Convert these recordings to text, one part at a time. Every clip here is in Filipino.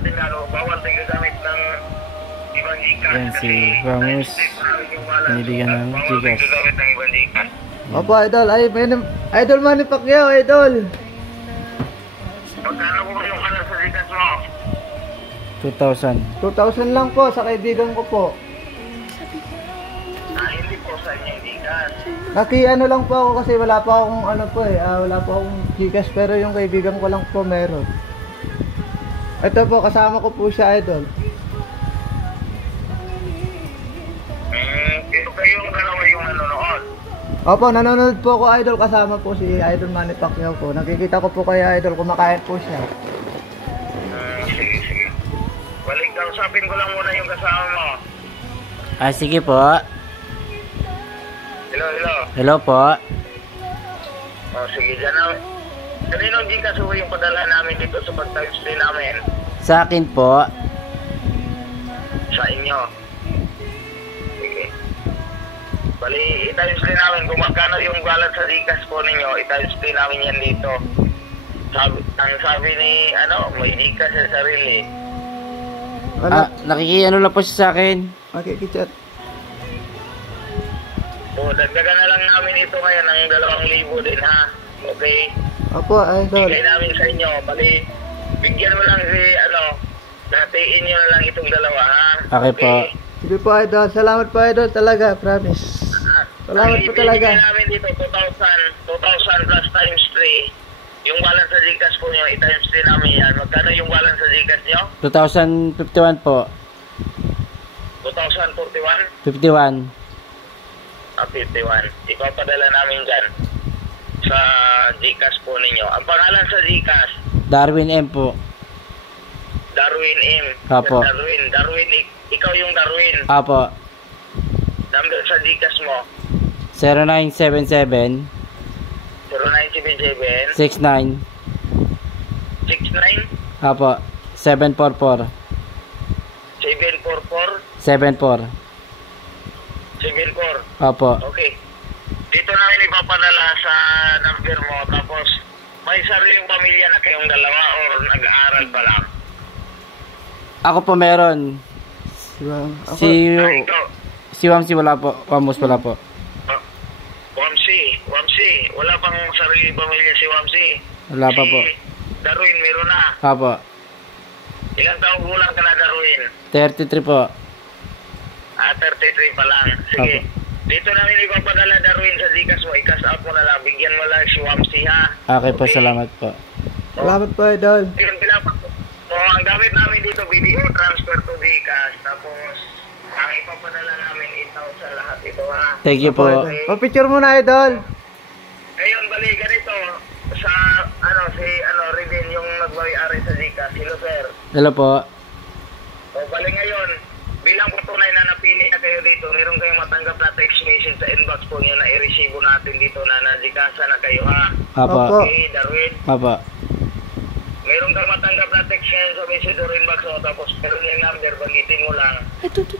tindahan, bawal tayo gagamit ng ibang Gcash. Yan si Ramos, binibigyan ng Bawal tayo Gcash. gagamit ng ibang Gcash. Opo, idol. Ay, idol Manny Pacquiao, idol. Magkano po yung kanan sa Gcash mo? 2,000. 2,000 lang po sa kaibigan ko po. Hindi po sa inyo yung Gcash. Naki-ano lang po ako kasi wala pa akong ano po wala pa akong Gcash, pero yung kaibigan ko lang po meron. Ito po, kasama ko po siya, idol. Pero kayong dalawa yung nanonood. Opo, nanonood po ako, idol, kasama po si Idol Manny Pacquiao po. Nakikita ko po kay idol, kumakain po siya. Sige, sige. Balik ka, usapin ko lang muna yung kasama mo. Ah, sige po. Hello, hello. Hello po. Sige, dyan na. Kanino hindi kasuwi yung padala namin dito sa pag-times day namin? Sa akin po. Sa inyo. Sige. Bali, i-times day namin kung magkano yung balance sa Gcash po ninyo, i-times day namin yan dito. Ang sabi ni, may Gcash sa sarili. Ano? Nakikiano lang po siya sa akin. Makikichat. So, dagdagan na lang namin ito ngayon ng 2,000 din, ha? Okay? Opo, idol. Bigay namin sa inyo. Bali, bigyan mo lang si, natiin nyo na lang itong dalawa, ha? Okay po. Sige po, idol. Salamat po, idol. Talaga, promise. Salamat po talaga. Bigyan namin dito 2,000 plus times 3. Yung balance sa Gcash po nyo, i-times 3 namin yan. Magkano yung balance sa Gcash nyo? 2,051 po. 2,041? 51. 51. Ipapadala namin dyan sa Gcash po ninyo. Ang pangalan sa Gcash, Darwin M po. Darwin M. Apo. Darwin, ikaw yung Darwin. Apo. Number sa Gcash mo, 0977 0977 69. 69 Apo. 744. 744 74. 74. Apo. Okay. Dito namin ipapadala sa number mo, tapos may sariling pamilya na kayong dalawa or nag-aaral pa lang? Ako po meron. Ako, Ikaw, Si Wamsi wala po. Wamos wala po. Wamsi, wala pang sariling pamilya si Wamsi. Wala pa po. Si Darwin, meron na. Apo. Ilang taong gulang ka na, Darwin? 33 po. 33 pa lang. Sige. Dito namin ipapadala, Darwin, sa Gcash mo. I-cash out mo na lang. Bigyan mo lang si Wamsi, ha? Okay po, salamat po. salamat po, idol. Ang gamit namin dito, video transfer to Gcash. Tapos, ang ipapadala namin, itaw sa lahat ito, ha? Thank you po. Pa-picture mo na, idol. Ngayon, bali, ganito. Sa, Ridin, yung nagmay-ari sa Gcash. Hello, sir. Hello po. Bali ngayon, bilang patunay na napili na kayo dito, meron kayong matanggap na text message sa inbox po nyo na i-receive natin dito na na-Gcash na kayo, ha? Apo. Opo. Okay, Darwin. Apo. Meron kang matanggap na text ngayon sa message or inbox mo, tapos meron yung number, bagitin mo lang.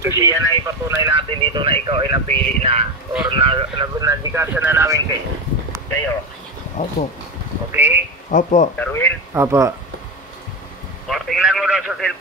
Kasi yan ay patunay natin dito na ikaw ay napili na or na-Gcash na namin kayo. Opo. Okay? Opo. Darwin? Apo. O, tingnan mo daw sa cellphone.